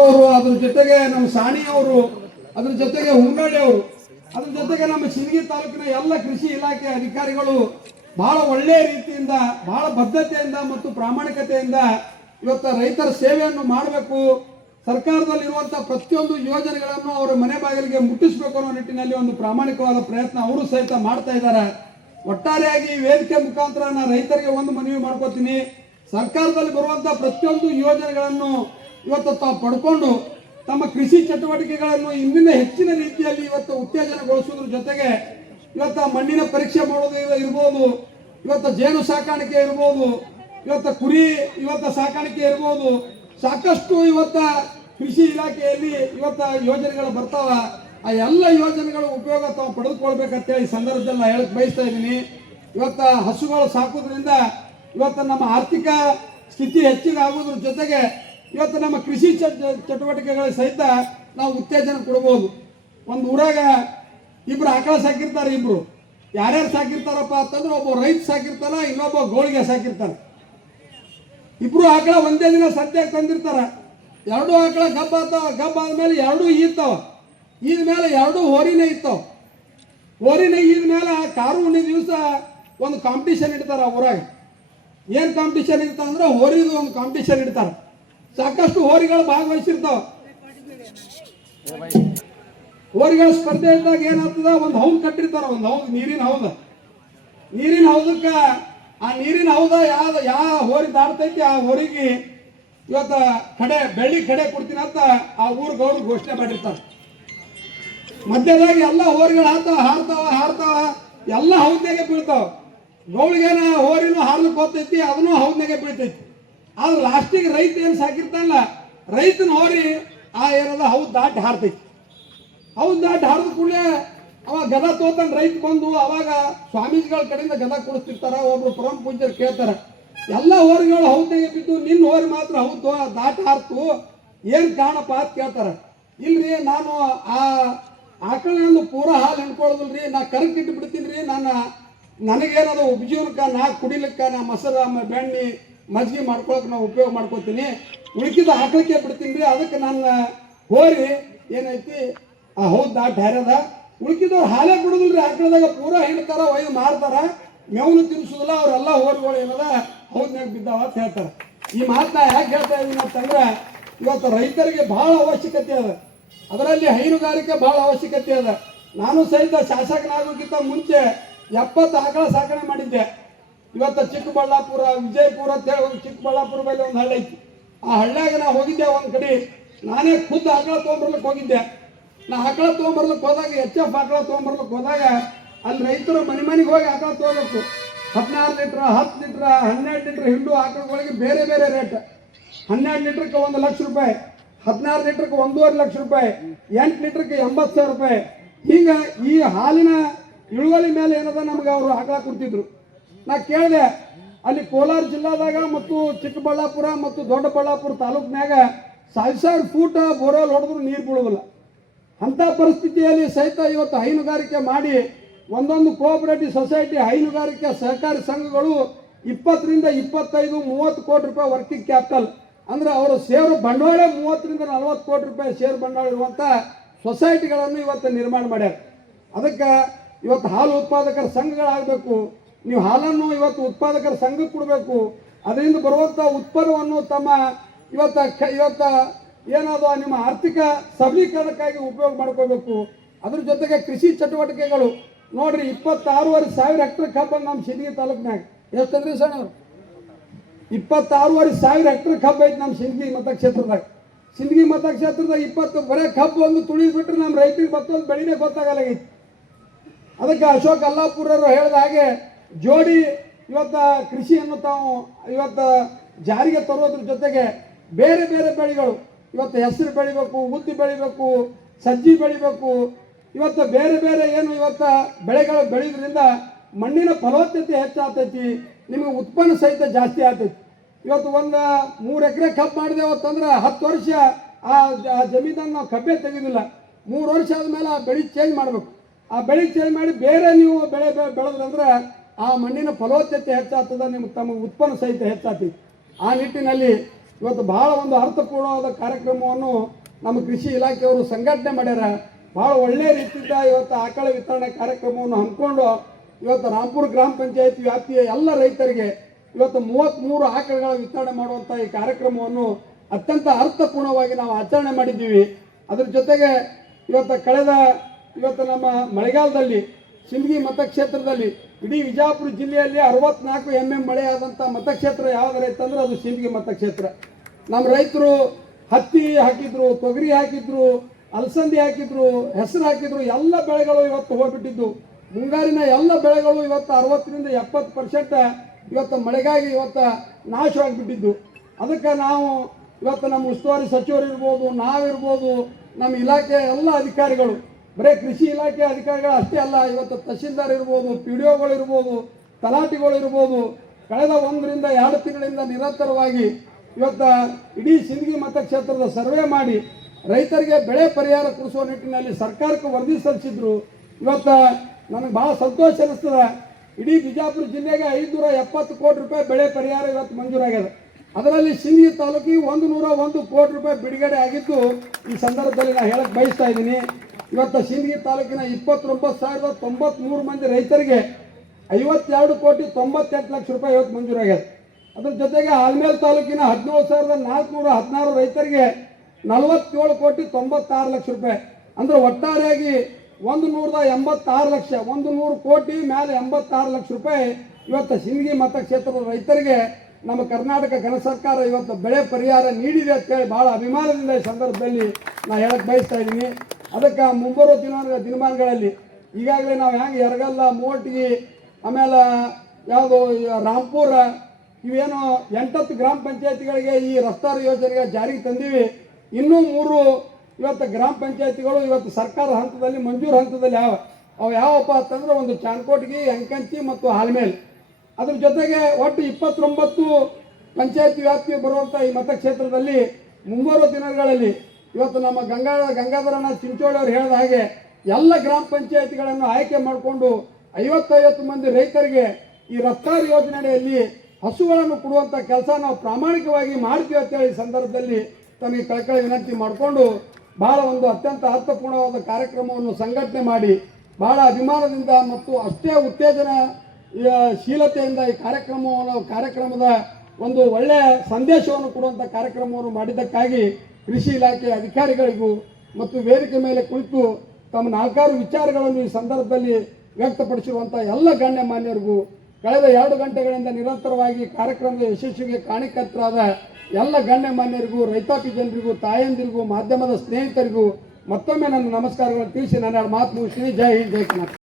ಅವರು, ಅದ್ರ ಜೊತೆಗೆ ನಮ್ಮ ಸಾಣಿ ಅವರು, ಅದ್ರ ಜೊತೆಗೆ ಅವರು, ಅದ್ರ ಜೊತೆಗೆ ನಮ್ಮ ಶಿಂದಗಿ ತಾಲೂಕಿನ ಎಲ್ಲ ಕೃಷಿ ಇಲಾಖೆ ಅಧಿಕಾರಿಗಳು ಬಹಳ ಒಳ್ಳೆಯ ರೀತಿಯಿಂದ, ಬಹಳ ಬದ್ಧತೆಯಿಂದ ಮತ್ತು ಪ್ರಾಮಾಣಿಕತೆಯಿಂದ ಇವತ್ತು ರೈತರ ಸೇವೆಯನ್ನು ಮಾಡಬೇಕು. ಸರ್ಕಾರದಲ್ಲಿರುವಂತಹ ಪ್ರತಿಯೊಂದು ಯೋಜನೆಗಳನ್ನು ಅವರ ಮನೆ ಬಾಗಿಲಿಗೆ ಮುಟ್ಟಿಸಬೇಕು ಅನ್ನೋ ನಿಟ್ಟಿನಲ್ಲಿ ಒಂದು ಪ್ರಾಮಾಣಿಕವಾದ ಪ್ರಯತ್ನ ಅವರು ಸಹಿತ ಮಾಡ್ತಾ ಇದ್ದಾರೆ. ಒಟ್ಟಾರೆಯಾಗಿ ವೇದಿಕೆ ಮುಖಾಂತರ ನಾನು ರೈತರಿಗೆ ಒಂದು ಮನವಿ ಮಾಡ್ಕೋತೀನಿ. ಸರ್ಕಾರದಲ್ಲಿ ಬರುವಂತಹ ಪ್ರತಿಯೊಂದು ಯೋಜನೆಗಳನ್ನು ಇವತ್ತು ತಾವು ಪಡ್ಕೊಂಡು ತಮ್ಮ ಕೃಷಿ ಚಟುವಟಿಕೆಗಳನ್ನು ಇಂದಿನ ಹೆಚ್ಚಿನ ರೀತಿಯಲ್ಲಿ ಇವತ್ತು ಉತ್ತೇಜನಗೊಳಿಸುವುದ್ರ ಜೊತೆಗೆ ಇವತ್ತು ಮಣ್ಣಿನ ಪರೀಕ್ಷೆ ಮಾಡೋದು ಇರ್ಬೋದು, ಇವತ್ತು ಜೇನು ಸಾಕಾಣಿಕೆ ಇರ್ಬೋದು, ಇವತ್ತು ಕುರಿ ಇವತ್ತು ಸಾಕಾಣಿಕೆ ಇರ್ಬೋದು. ಸಾಕಷ್ಟು ಇವತ್ತ ಕೃಷಿ ಇಲಾಖೆಯಲ್ಲಿ ಇವತ್ತ ಯೋಜನೆಗಳು ಬರ್ತಾವ. ಆ ಎಲ್ಲ ಯೋಜನೆಗಳ ಉಪಯೋಗ ತಾವು ಪಡೆದುಕೊಳ್ಬೇಕಂತೇಳಿ ಈ ಸಂದರ್ಭದಲ್ಲಿ ನಾನು ಹೇಳಕ್ ಬಯಸ್ತಾ ಇದ್ದೀನಿ. ಇವತ್ತ ಹಸುಗಳು ಸಾಕೋದ್ರಿಂದ ಇವತ್ತು ನಮ್ಮ ಆರ್ಥಿಕ ಸ್ಥಿತಿ ಹೆಚ್ಚಿಗೆ ಆಗೋದ್ರ ಜೊತೆಗೆ ಇವತ್ತು ನಮ್ಮ ಕೃಷಿ ಚಟ- ಚಟುವಟಿಕೆಗಳ ಸಹಿತ ನಾವು ಉತ್ತೇಜನ ಕೊಡ್ಬೋದು. ಒಂದು ಊರಾಗ ಇಬ್ರು ಆಕಳ ಸಾಕಿರ್ತಾರೆ ಇಬ್ರು. ಯಾರ್ಯಾರು ಸಾಕಿರ್ತಾರಪ್ಪ ಅಂತಂದ್ರೆ ಒಬ್ಬ ರೈತ ಸಾಕಿರ್ತಾನ, ಇನ್ನೊಬ್ಬ ಗೋಳಿಗೆ ಸಾಕಿರ್ತಾನೆ. ಇಬ್ರು ಆಕಳ ಒಂದೇ ದಿನ ಸದ್ಯಕ್ಕೆ ತಂದಿರ್ತಾರ. ಎರಡು ಆಕಳ ಗಬ್ಬ ಆತಾವ, ಗಬ್ಬ ಆದ್ಮೇಲೆ ಎರಡೂ ಈತಾವ ಈದ ಮೇಲೆ ಎರಡೂ ಹೋರಿನೇ ಇತ್ತಾವ ಹೋರಿನೇ ಈದ ಮೇಲೆ ಕಾರು ಹುಣ್ಣಿ ದಿವಸ ಒಂದು ಕಾಂಪಿಟಿಷನ್ ಇಡ್ತಾರ ಊರಾಗ. ಏನು ಕಾಂಪಿಟೇಷನ್ ಇರ್ತಾವ ಅಂದ್ರೆ ಹೋರಿದು ಒಂದು ಕಾಂಪಿಟೇಷನ್ ಇಡ್ತಾರ. ಸಾಕಷ್ಟು ಹೋರಿಗಳು ಭಾಗವಹಿಸಿರ್ತಾವ. ಹೋರಿಗಳ ಸ್ಪರ್ಧೆ ಇದ್ದಾಗ ಏನಾಗ್ತದ? ಒಂದು ಹೌದ್ ಕಟ್ಟಿರ್ತಾರ, ಒಂದು ಹೌದ್ ನೀರಿನ ಹೌದ. ನೀರಿನ ಹೌದಕ್ಕ, ಆ ನೀರಿನ ಹೌದ ಯಾವ ಯಾವ ಹೋರಿ ದಾಡ್ತೈತಿ ಆ ಹೋರಿಗೆ ಇವತ್ತ ಕಡೆ, ಬೆಳ್ಳಿ ಕಡೆ ಕೊಡ್ತೀನಿ ಅಂತ ಆ ಊರ್ ಗೌರು ಘೋಷಣೆ ಮಾಡಿರ್ತಾರೆ. ಮಧ್ಯದಾಗ ಎಲ್ಲ ಹೋರಿಗಳು ಹಾರ್ತಾವ ಹಾರ್ತಾವ ಹಾರ್ತಾವ ಎಲ್ಲ ಹೌದ್ನಾಗೆ ಬೀಳ್ತಾವ. ಗೌಳಿಗೇನ ಹೋರಿನೂ ಹಾರ್ಲಿಕ್ಕೆ ಹೋಗ್ತೈತಿ, ಅದನ್ನೂ ಹೌದ್ನಾಗೆ ಬೀಳ್ತೈತಿ. ಆದ್ರೆ ಲಾಸ್ಟಿಗೆ ರೈತ ಏನು ಸಾಕಿರ್ತಲ್ಲ ರೈತನ ಹೋರಿ ಆ ಏನದ ಹೌದ್ ದಾಟಿ ಹಾರ್ತೈತಿ. ಹೌದ್ ದಾಟಿ ಹಾರಿದ ಕೂಡಲೇ ಅವ ಗದ ತೋತಾನ ರೈತ ಬಂದು ಅವಾಗ ಸ್ವಾಮೀಜಿಗಳ ಕಡೆಯಿಂದ ಗದ ಕೊಡಿಸ್ತಿರ್ತಾರ, ಒಬ್ರು ಪರಮ ಪೂಜ್ಯರು ಕೇಳ್ತಾರೆ. ಎಲ್ಲ ಹೋರಿಗಳು ಹೌದ್ನಾಗೆ ಬಿದ್ದು ನಿನ್ನ ಹೋರಿ ಮಾತ್ರ ಹೌದು ದಾಟ ಹಾರ್ತು, ಏನ್ ಕಾರಣಪ್ಪ ಅಂತ ಕೇಳ್ತಾರ. ಇಲ್ರಿ, ನಾನು ಆ ಆಕಳಿನಲ್ಲಿ ಪೂರ ಹಾಲು ಹೆಣ್ಕೊಳ್ಳೋದಿಲ್ರಿ ನಾ ಕರಕ್ ಇಟ್ಟು ಬಿಡ್ತೀನಿ ರೀ ನಾನು ನನಗೇನದು ಉಪಜೀವನಕ್ಕೆ, ನಾ ಕುಡಿಲಿಕ್ಕೆ, ನಾ ಮೊಸರು ಬೆಣ್ಣೆ ಮಜ್ಜಿಗೆ ಮಾಡ್ಕೊಳಕ್ಕೆ ನಾವು ಉಪಯೋಗ ಮಾಡ್ಕೋತೀನಿ. ಉಳಿಕಿದ ಹಾಕ್ಲಿಕ್ಕೆ ಬಿಡ್ತೀನಿ ರೀ. ಅದಕ್ಕೆ ನನ್ನ ಹೋರಿ. ಏನೈತಿ? ಆ ಹೌದ್ ದಾಟ್ ಉಳಿಕಿದವ್ರು ಉಳ್ಕಿದವ್ರು ಹಾಲೇ ಬಿಡುದಿಲ್ಲ ಹಾಕಿದಾಗ ಪೂರ ಹಿಡ್ತಾರ, ಒಯ್ದು ಮಾರ್ತಾರ. ಮೇವನು ತಿನ್ಸುದಿಲ್ಲ, ಅವರೆಲ್ಲ ಹೋರಿಗಳು ಏನದ? ಹೌದ್ನಾಗ ಬಿದ್ದಾವ ಅಂತ ಹೇಳ್ತಾರೆ. ಈ ಮಾತನ್ನ ಯಾಕೆ ಹೇಳ್ತಾ ಇದೀನಿ ಅಂತಂದ್ರೆ, ಇವತ್ತು ರೈತರಿಗೆ ಬಹಳ ಅವಶ್ಯಕತೆ ಅದ. ಅದರಲ್ಲಿ ಹೈನುಗಾರಿಕೆ ಬಹಳ ಅವಶ್ಯಕತೆ ಅದ. ನಾನು ಸಹಿತ ಶಾಸಕನಾಗೋಕ್ಕಿಂತ ಮುಂಚೆ ಎಪ್ಪತ್ತು ಆಕಳ ಸಾಕಣೆ ಮಾಡಿದ್ದೆ. ಇವತ್ತು ಚಿಕ್ಕಬಳ್ಳಾಪುರ, ವಿಜಯಪುರ ಅಂತ ಹೇಳಿ ಒಂದು ಚಿಕ್ಕಬಳ್ಳಾಪುರ ಮೇಲೆ ಒಂದು ಹಳ್ಳಿ ಐತಿ. ಆ ಹಳ್ಳ್ಯಾಗ ನಾ ಹೋಗಿದ್ದೆ ಒಂದು ಕಡೆ. ನಾನೇ ಖುದ್ದು ಆಕಳ ತೊಗೊಂಬರ್ಲಿಕ್ಕೆ ಹೋಗಿದ್ದೆ. ನಾ ಆಕಳ ತೊಗೊಂಬರ್ಲಿಕ್ಕೆ ಹೋದಾಗ, ಎಚ್ ಎಫ್ ಆಕಳ ತೊಗೊಂಬರ್ಲಿಕ್ಕೆ ಹೋದಾಗ, ಅಲ್ಲಿ ರೈತರು ಮನೆ ಮನೆಗೆ ಹೋಗಿ ಆಕಳ ತೊಗೋಬೇಕು. ಹದಿನಾರು ಲೀಟ್ರ್, ಹತ್ತು ಲೀಟ್ರ್, ಹನ್ನೆರಡು ಲೀಟ್ರ್ ಹಿಂಡು ಆಕಳಗಳಿಗೆ ಬೇರೆ ಬೇರೆ ರೇಟ್. ಹನ್ನೆರಡು ಲೀಟ್ರಿಗೆ ಒಂದು ಲಕ್ಷ ರೂಪಾಯಿ, ಹದಿನಾರು ಲೀಟ್ರಿಗೆ ಒಂದೂವರೆ ಲಕ್ಷ ರೂಪಾಯಿ, ಎಂಟು ಲೀಟ್ರಿಗೆ ಎಂಬತ್ತು ಸಾವಿರ ರೂಪಾಯಿ. ಹೀಗೆ ಈ ಹಾಲಿನ ಇಳುವರಿ ಮೇಲೆ ಏನದ ನಮ್ಗೆ ಅವರು ಆಕಳ ಕೊಡ್ತಿದ್ರು. ನಾ ಕೇಳಿದೆ, ಅಲ್ಲಿ ಕೋಲಾರ ಜಿಲ್ಲಾದಾಗ ಮತ್ತು ಚಿಕ್ಕಬಳ್ಳಾಪುರ ಮತ್ತು ದೊಡ್ಡಬಳ್ಳಾಪುರ ತಾಲೂಕಿನಾಗ ಸಾವಿರ ಫೂಟ ಬೋರ್ವೆಲ್ ಹೊಡೆದ್ರು ನೀರು ಬೀಳೋದಿಲ್ಲ. ಅಂಥ ಪರಿಸ್ಥಿತಿಯಲ್ಲಿ ಸಹಿತ ಇವತ್ತು ಹೈನುಗಾರಿಕೆ ಮಾಡಿ ಒಂದೊಂದು ಕೋಆಪರೇಟಿವ್ ಸೊಸೈಟಿ ಹೈನುಗಾರಿಕೆ ಸಹಕಾರಿ ಸಂಘಗಳು ಇಪ್ಪತ್ತರಿಂದ ಇಪ್ಪತ್ತೈದು, ಮೂವತ್ತು ಕೋಟಿ ರೂಪಾಯಿ ವರ್ಕಿಂಗ್ ಕ್ಯಾಪಿಟಲ್ ಅಂದ್ರೆ ಅವರ ಷೇರು ಬಂಡವಾಳ ಮೂವತ್ತರಿಂದ ನಲವತ್ತು ಕೋಟಿ ರೂಪಾಯಿ ಷೇರು ಬಂಡವಾಳ ಇರುವಂಥ ಸೊಸೈಟಿಗಳನ್ನು ಇವತ್ತು ನಿರ್ಮಾಣ ಮಾಡ್ಯಾರ. ಅದಕ್ಕೆ ಇವತ್ತು ಹಾಲು ಉತ್ಪಾದಕರ ಸಂಘಗಳಾಗಬೇಕು ನೀವು ಹಾಲನ್ನು ಇವತ್ತು ಉತ್ಪಾದಕರ ಸಂಘಕ್ಕೆ ಕೊಡಬೇಕು. ಅದರಿಂದ ಬರುವಂಥ ಉತ್ಪನ್ನವನ್ನು ತಮ್ಮ ಇವತ್ತ ಇವತ್ತ ಏನಾದ ನಿಮ್ಮ ಆರ್ಥಿಕ ಸಬಲೀಕರಣಕ್ಕಾಗಿ ಉಪಯೋಗ ಮಾಡ್ಕೋಬೇಕು ಅದ್ರ ಜೊತೆಗೆ ಕೃಷಿ ಚಟುವಟಿಕೆಗಳು. ನೋಡ್ರಿ, ಇಪ್ಪತ್ತಾರೂವರೆ ಸಾವಿರ ಹೆಕ್ಟರ್ ಕಬ್ಬನ್ನು ನಮ್ಮ ಸಿಂದಗಿ ತಾಲೂಕಿನಾಗ ಎಷ್ಟಂದ್ರಿ ಸಣ್ಣ ಇಪ್ಪತ್ತಾರೂವರೆ ಸಾವಿರ ಹೆಕ್ಟರ್ ಕಬ್ಬು ಐತೆ ನಮ್ಮ ಸಿಂದಗಿ ಮತಕ್ಷೇತ್ರದಾಗ. ಸಿಂದಗಿ ಮತಕ್ಷೇತ್ರದಾಗ ಇಪ್ಪತ್ತು, ಬರೇ ಕಬ್ಬು ಒಂದು ತುಳಿದ್ ಬಿಟ್ಟರೆ ನಮ್ಮ ರೈತರಿಗೆ ಮತ್ತೊಂದು ಬೆಳಿನೇ ಗೊತ್ತಾಗಲಾಗೈತಿ ಅದಕ್ಕೆ ಅಶೋಕ್ ಅಲ್ಲಾಪುರರು ಹೇಳಿದ ಹಾಗೆ ಜೋಡಿ ಇವತ್ತ ಕೃಷಿಯನ್ನು ತಾವು ಇವತ್ತ ಜಾರಿಗೆ ತರೋದ್ರ ಜೊತೆಗೆ ಬೇರೆ ಬೇರೆ ಬೆಳೆಗಳು, ಇವತ್ತು ಹೆಸರು ಬೆಳಿಬೇಕು, ಉದ್ದಿ ಬೆಳಿಬೇಕು, ಸಜ್ಜಿ ಬೆಳಿಬೇಕು, ಇವತ್ತು ಬೇರೆ ಬೇರೆ ಏನು ಇವತ್ತ ಬೆಳೆಗಳು ಬೆಳೆಯೋದ್ರಿಂದ ಮಣ್ಣಿನ ಫಲವತ್ತತೆ ಹೆಚ್ಚಾಗ್ತೈತಿ, ನಿಮಗೆ ಉತ್ಪನ್ನ ಸಹಿತ ಜಾಸ್ತಿ ಆಗ್ತೈತಿ. ಇವತ್ತು ಒಂದು ಮೂರು ಎಕರೆ ಕಬ್ಬು ಮಾಡಿದೆವತ್ತಂದ್ರೆ ಹತ್ತು ವರ್ಷ ಆ ಜಮೀನನ್ನು ನಾವು ಕಬ್ಬೆ ತೆಗೆದಿಲ್ಲ. ಮೂರು ವರ್ಷ ಆದಮೇಲೆ ಆ ಬೆಳೆ ಚೇಂಜ್ ಮಾಡಬೇಕು. ಆ ಬೆಳೆ ಚೇಂಜ್ ಮಾಡಿ ಬೇರೆ ನೀವು ಬೆಳೆ ಬೆಳೆದ್ರಂದ್ರೆ ಆ ಮಣ್ಣಿನ ಫಲವತ್ತತೆ ಹೆಚ್ಚಾಗ್ತದ ನಿಮ್ಗೆ ತಮ್ಮ ಉತ್ಪನ್ನ ಸಹಿತ ಹೆಚ್ಚಾತಿ ಆ ನಿಟ್ಟಿನಲ್ಲಿ ಇವತ್ತು ಬಹಳ ಒಂದು ಅರ್ಥಪೂರ್ಣವಾದ ಕಾರ್ಯಕ್ರಮವನ್ನು ನಮ್ಮ ಕೃಷಿ ಇಲಾಖೆಯವರು ಸಂಘಟನೆ ಮಾಡ್ಯಾರ. ಬಹಳ ಒಳ್ಳೆಯ ರೀತಿಯಿಂದ ಇವತ್ತು ಆಕಳ ವಿತರಣೆ ಕಾರ್ಯಕ್ರಮವನ್ನು ಹಮ್ಮಿಕೊಂಡು ಇವತ್ತು ರಾಂಪುರ ಗ್ರಾಮ ಪಂಚಾಯತ್ ವ್ಯಾಪ್ತಿಯ ಎಲ್ಲ ರೈತರಿಗೆ ಇವತ್ತು ಮೂವತ್ತ್ಮೂರು ಆಕಳಗಳ ವಿತರಣೆ ಮಾಡುವಂಥ ಈ ಕಾರ್ಯಕ್ರಮವನ್ನು ಅತ್ಯಂತ ಅರ್ಥಪೂರ್ಣವಾಗಿ ನಾವು ಆಚರಣೆ ಮಾಡಿದ್ದೀವಿ. ಅದ್ರ ಜೊತೆಗೆ ಇವತ್ತು ಕಳೆದ, ಇವತ್ತು ನಮ್ಮ ಮಳೆಗಾಲದಲ್ಲಿ ಸಿಂದಗಿ ಮತಕ್ಷೇತ್ರದಲ್ಲಿ ಇಡೀ ವಿಜಾಪುರ ಜಿಲ್ಲೆಯಲ್ಲಿ ಅರವತ್ನಾಲ್ಕು ಎಂ ಎಂ ಮಳೆ ಆದಂಥ ಮತಕ್ಷೇತ್ರ ಯಾವ್ದಾರ ಇತ್ತಂದ್ರೆ ಅದು ಸಿಂದಗಿ ಮತಕ್ಷೇತ್ರ. ನಮ್ಮ ರೈತರು ಹತ್ತಿ ಹಾಕಿದ್ರು, ತೊಗರಿ ಹಾಕಿದ್ರು, ಅಲಸಂದಿ ಹಾಕಿದ್ರು, ಹೆಸರು ಹಾಕಿದ್ರು, ಎಲ್ಲ ಬೆಳೆಗಳು ಇವತ್ತು ಹೋಗ್ಬಿಟ್ಟಿದ್ದು. ಮುಂಗಾರಿನ ಎಲ್ಲ ಬೆಳೆಗಳು ಇವತ್ತು ಅರವತ್ತರಿಂದ ಎಪ್ಪತ್ತು ಪರ್ಸೆಂಟ್ ಇವತ್ತು ಮಳೆಗಾಗಿ ಇವತ್ತು ನಾಶವಾಗಿಬಿಟ್ಟಿದ್ದು ಅದಕ್ಕೆ ನಾವು ಇವತ್ತು ನಮ್ಮ ಉಸ್ತುವಾರಿ ಸಚಿವರು ಇರ್ಬೋದು, ನಾವಿರ್ಬೋದು, ನಮ್ಮ ಇಲಾಖೆಯ ಎಲ್ಲ ಅಧಿಕಾರಿಗಳು ಬರೀ ಕೃಷಿ ಇಲಾಖೆ ಅಧಿಕಾರಿಗಳು ಅಷ್ಟೇ ಅಲ್ಲ, ಇವತ್ತು ತಹಶೀಲ್ದಾರ್ ಇರ್ಬೋದು ಪಿ ಡಿ ಒಗಳು ಇರ್ಬೋದು, ತಲಾಟಿಗಳು ಇರ್ಬೋದು, ಕಳೆದ ಒಂದರಿಂದ ಎರಡು ತಿಂಗಳಿಂದ ನಿರಂತರವಾಗಿ ಇವತ್ತು ಇಡೀ ಸಿಂಧಗಿ ಮತಕ್ಷೇತ್ರದ ಸರ್ವೆ ಮಾಡಿ ರೈತರಿಗೆ ಬೆಳೆ ಪರಿಹಾರ ಕೊಡಿಸುವ ನಿಟ್ಟಿನಲ್ಲಿ ಸರ್ಕಾರಕ್ಕೆ ವರದಿ ಸಲ್ಲಿಸಿದ್ರು. ಇವತ್ತು ನನಗೆ ಭಾಳ ಸಂತೋಷ ಅನಿಸ್ತದೆ. ಇಡೀ ಬಿಜಾಪುರ ಜಿಲ್ಲೆಗೆ ಐದುನೂರ ಎಪ್ಪತ್ತು ಕೋಟಿ ರೂಪಾಯಿ ಬೆಳೆ ಪರಿಹಾರ ಇವತ್ತು ಮಂಜೂರಾಗಿದೆ. ಅದರಲ್ಲಿ ಸಿಂಧಗಿ ತಾಲೂಕಿಗೆ ಒಂದು ನೂರ ಒಂದು ಕೋಟಿ ರೂಪಾಯಿ ಬಿಡುಗಡೆ ಆಗಿದ್ದು ಈ ಸಂದರ್ಭದಲ್ಲಿ ನಾನು ಹೇಳಕ್ಕೆ ಬಯಸ್ತಾ ಇದ್ದೀನಿ. ಇವತ್ತು ಶಿಂದಗಿ ತಾಲೂಕಿನ ಇಪ್ಪತ್ತೊಂಬತ್ತು ಸಾವಿರದ ತೊಂಬತ್ಮೂರು ಮಂದಿ ರೈತರಿಗೆ ಐವತ್ತೆರಡು ಕೋಟಿ ತೊಂಬತ್ತೆಂಟು ಲಕ್ಷ ರೂಪಾಯಿ ಇವತ್ತು ಮಂಜೂರಾಗಿದೆ ಅದ್ರ ಜೊತೆಗೆ ಆಲ್ಮೇಲ್ ತಾಲೂಕಿನ ಹದಿನೇಳು ಸಾವಿರದ ನಾಲ್ಕುನೂರ ಹದಿನಾರು ರೈತರಿಗೆ ನಲವತ್ತೇಳು ಕೋಟಿ ತೊಂಬತ್ತಾರು ಲಕ್ಷ ರೂಪಾಯಿ. ಅಂದ್ರೆ ಒಟ್ಟಾರೆಯಾಗಿ ಒಂದು ನೂರದ ಎಂಬತ್ತಾರು ಲಕ್ಷ, ಒಂದು ನೂರು ಕೋಟಿ ಮೇಲೆ ಎಂಬತ್ತಾರು ಲಕ್ಷ ರೂಪಾಯಿ ಇವತ್ತು ಸಿಂದಗಿ ಮತಕ್ಷೇತ್ರದ ರೈತರಿಗೆ ನಮ್ಮ ಕರ್ನಾಟಕ ಘನ ಸರ್ಕಾರ ಇವತ್ತು ಬೆಳೆ ಪರಿಹಾರ ನೀಡಿದೆ ಅಂತೇಳಿ ಭಾಳ ಅಭಿಮಾನದಿಂದ ಈ ಸಂದರ್ಭದಲ್ಲಿ ನಾನು ಹೇಳಕ್ಕೆ ಬಯಸ್ತಾ ಇದ್ದೀನಿ. ಅದಕ್ಕೆ ಮುಂಬರುವ ದಿನ ದಿನಮಾನಗಳಲ್ಲಿ ಈಗಾಗಲೇ ನಾವು ಹೆಂಗೆ ಎರಗಲ್ಲ ಮೋಟ್ಗಿ ಆಮೇಲೆ ಯಾವುದು ರಾಂಪುರ ಇವೇನು ಎಂಟತ್ತು ಗ್ರಾಮ ಪಂಚಾಯತಿಗಳಿಗೆ ಈ ರಸ್ತಾರು ಯೋಜನೆಗೆ ಜಾರಿಗೆ ತಂದೀವಿ. ಇನ್ನೂ ಮೂರು ಇವತ್ತು ಗ್ರಾಮ ಪಂಚಾಯತಿಗಳು ಇವತ್ತು ಸರ್ಕಾರ ಹಂತದಲ್ಲಿ, ಮಂಜೂರು ಹಂತದಲ್ಲಿ ಯಾವ ಅವು ಯಾವಪ್ಪ ಅಂತಂದ್ರೆ ಒಂದು ಚಾನ್ಕೋಟ್ಗಿ ಎಂಕಂಚಿ ಮತ್ತು ಹಾಲ್ಮೇಲ್. ಅದ್ರ ಜೊತೆಗೆ ಒಟ್ಟು ಇಪ್ಪತ್ತೊಂಬತ್ತು ಪಂಚಾಯತಿ ವ್ಯಾಪ್ತಿಗೆ ಬರುವಂಥ ಈ ಮತಕ್ಷೇತ್ರದಲ್ಲಿ ಮುಂಬರುವ ದಿನಗಳಲ್ಲಿ ಇವತ್ತು ನಮ್ಮ ಗಂಗಾ, ಗಂಗಾಧರನ ಚಿಂಚೋಳಿ ಅವರು ಹೇಳಿದ ಹಾಗೆ ಎಲ್ಲ ಗ್ರಾಮ ಪಂಚಾಯತಿಗಳನ್ನು ಆಯ್ಕೆ ಮಾಡಿಕೊಂಡು ಐವತ್ತೈವತ್ತು ಮಂದಿ ರೈತರಿಗೆ ಈ ರಫ್ತಾರ್ ಯೋಜನೆಯಲ್ಲಿ ಹಸುಗಳನ್ನು ಕೊಡುವಂಥ ಕೆಲಸ ನಾವು ಪ್ರಾಮಾಣಿಕವಾಗಿ ಮಾಡ್ತೀವಿ ಅಂತೇಳಿ ಸಂದರ್ಭದಲ್ಲಿ ತಮಗೆ ಕಳಕಳಿ ವಿನಂತಿ ಮಾಡಿಕೊಂಡು ಬಹಳ ಒಂದು ಅತ್ಯಂತ ಅರ್ಥಪೂರ್ಣವಾದ ಕಾರ್ಯಕ್ರಮವನ್ನು ಸಂಘಟನೆ ಮಾಡಿ ಬಹಳ ಅಭಿಮಾನದಿಂದ ಮತ್ತು ಅಷ್ಟೇ ಉತ್ತೇಜನ ಶೀಲತೆಯಿಂದ ಈ ಕಾರ್ಯಕ್ರಮವನ್ನು, ಕಾರ್ಯಕ್ರಮದ ಒಂದು ಒಳ್ಳೆಯ ಸಂದೇಶವನ್ನು ಕೊಡುವಂಥ ಕಾರ್ಯಕ್ರಮವನ್ನು ಮಾಡಿದ್ದಕ್ಕಾಗಿ ಕೃಷಿ ಇಲಾಖೆ ಅಧಿಕಾರಿಗಳಿಗೂ ಮತ್ತು ವೇದಿಕೆ ಮೇಲೆ ಕುಳಿತು ತಮ್ಮ ನಾಲ್ಕಾರು ವಿಚಾರಗಳನ್ನು ಈ ಸಂದರ್ಭದಲ್ಲಿ ವ್ಯಕ್ತಪಡಿಸಿರುವಂಥ ಎಲ್ಲ ಗಣ್ಯ ಮಾನ್ಯರಿಗೂ ಕಳೆದ ಎರಡು ಗಂಟೆಗಳಿಂದ ನಿರಂತರವಾಗಿ ಕಾರ್ಯಕ್ರಮದ ಯಶಸ್ವಿಗೆ ಕಾರಣಕರ್ತರಾದ ಎಲ್ಲ ಗಣ್ಯ ಮಾನ್ಯರಿಗೂ, ರೈತಾಪಿ ಜನರಿಗೂ, ತಾಯಂದಿರಿಗೂ, ಮಾಧ್ಯಮದ ಸ್ನೇಹಿತರಿಗೂ ಮತ್ತೊಮ್ಮೆ ನನ್ನ ನಮಸ್ಕಾರಗಳನ್ನು ತಿಳಿಸಿ ನನ್ನ ಮಾತು ಮುಗಿಸ್ತೀನಿ. ಜೈ ಹಿಂದ್, ಜೈ